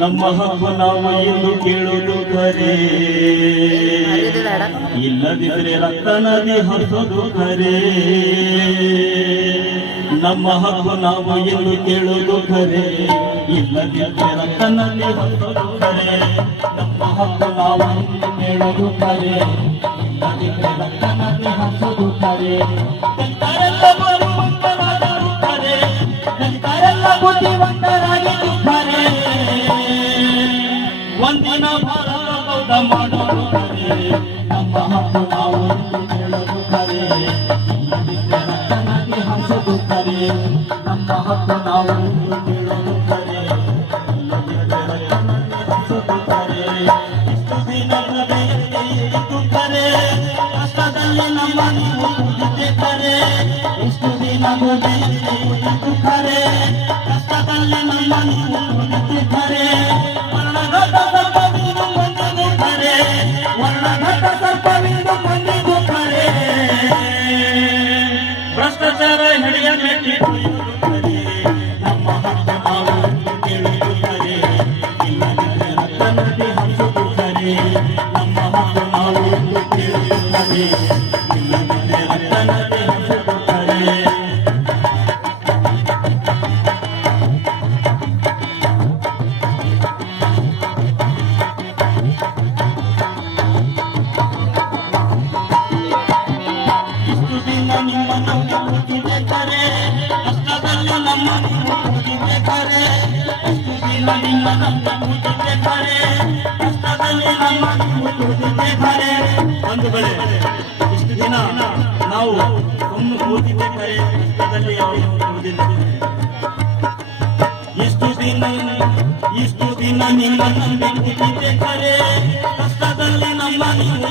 ನಮ್ಮ ಹಬ್ಬ ನಾವು ಎಂದು ಕೇಳುವುದು ಕರೆ ಇಲ್ಲದಿದ್ರೆ ರಕ್ತ ನದಿ ಹರಿಸೋದು ಕರೆ ನಮ್ಮ ಹಕ್ಕು ನಾವು ಎಂದು ಕೇಳೋದು ಕರೆ ಇಲ್ಲದಿದ್ರೆ ರಕ್ತ ನದಿ ಹರಿಸೋದು ಕರೆ ನಮ್ಮ ಹಬ್ಬ ನಾವು ಎಂದು ಕೇಳುವುದು ಕರೆ ಇಲ್ಲದಿದ್ರೆ ರಕ್ತ ನದಿ ಹರಿಸೋದು ಖರೇ. ಒಂದಿನ ಭಾರತ ಬೌದ್ಧ ಮಾಡೋದು ಖರೇ ನಮ್ಮ ಹಕ್ಕು ನಾವು ಎಂದು ಕೇಳೋದು ಖರೇ ಇಲ್ಲದಿದ್ರೆ ರಕ್ತ ನದಿ ಹರಿಸೋದು ಖರೇ ನಮ್ಮ ಹಕ್ಕು ನಾವು ಎಂದು ಕೇಳೋದು ಖರೇ ಇಲ್ಲದಿದ್ರೆ ರಕ್ತ ನದಿ ಹರಿಸೋದು ಖರೇ ಇಷ್ಟು ದಿನ ಹೃದಯಕ್ಕೆ ಇತ್ತು ಖರೇ ಕಷ್ಟದಲ್ಲಿ ನಮ್ಮ ನೀವು ಕೂಗಿದ್ದೆ ಖರೇ ಇಷ್ಟು ದಿನ ಹೃದಯಕ್ಕೆ ಇತ್ತು ಖರೇ ಕಷ್ಟದಲ್ಲಿ ನಮ್ಮ ನೀವು ಭ್ರಷ್ಟಾಚಾರ ಹಿಡಿಯ ನಮ್ಮ ಹಕ್ಕು ನಾವು ಎಂದು ಕೇಳುವುದು ಖರೇ ಇಲ್ಲದಿದ್ರೆ ರಕ್ತ ನದಿ ಹರಿಸುವುದು ಖರೇ ನಮ್ಮ ಹಕ್ಕು ನಾವು ಎಂದು ಕೇಳುವುದು ಖರೇ ಇಲ್ಲದಿದ್ರೆ ರಕ್ತ ನಿಮ್ಮ ನಮಗೆ ಕೂತಿದೆ ಕರೆ ಕಷ್ಟದಲ್ಲಿ ನಮ್ಮ ನೀವು ಕೂತಿದೆ ಕರೆ ಇಷ್ಟು ದಿನ ನಿಮ್ಮ ಕಷ್ಟದಲ್ಲಿ ನಮ್ಮ ಕರೆ ಒಂದು ಬೆಳೆ ಇಷ್ಟು ದಿನ ನಾವು ಸುಮ್ಮನೆ ಕೂತಿದ್ದೆ ಕರೆ ಕಷ್ಟದಲ್ಲಿ ಅವರು ದಿನ ಇಷ್ಟು ದಿನ ನಿಮ್ಮ ನಂಬಿ ಕೂತಿದ್ದೆ ಕರೆ, ಕಷ್ಟದಲ್ಲಿ ನಮ್ಮ ನೀವು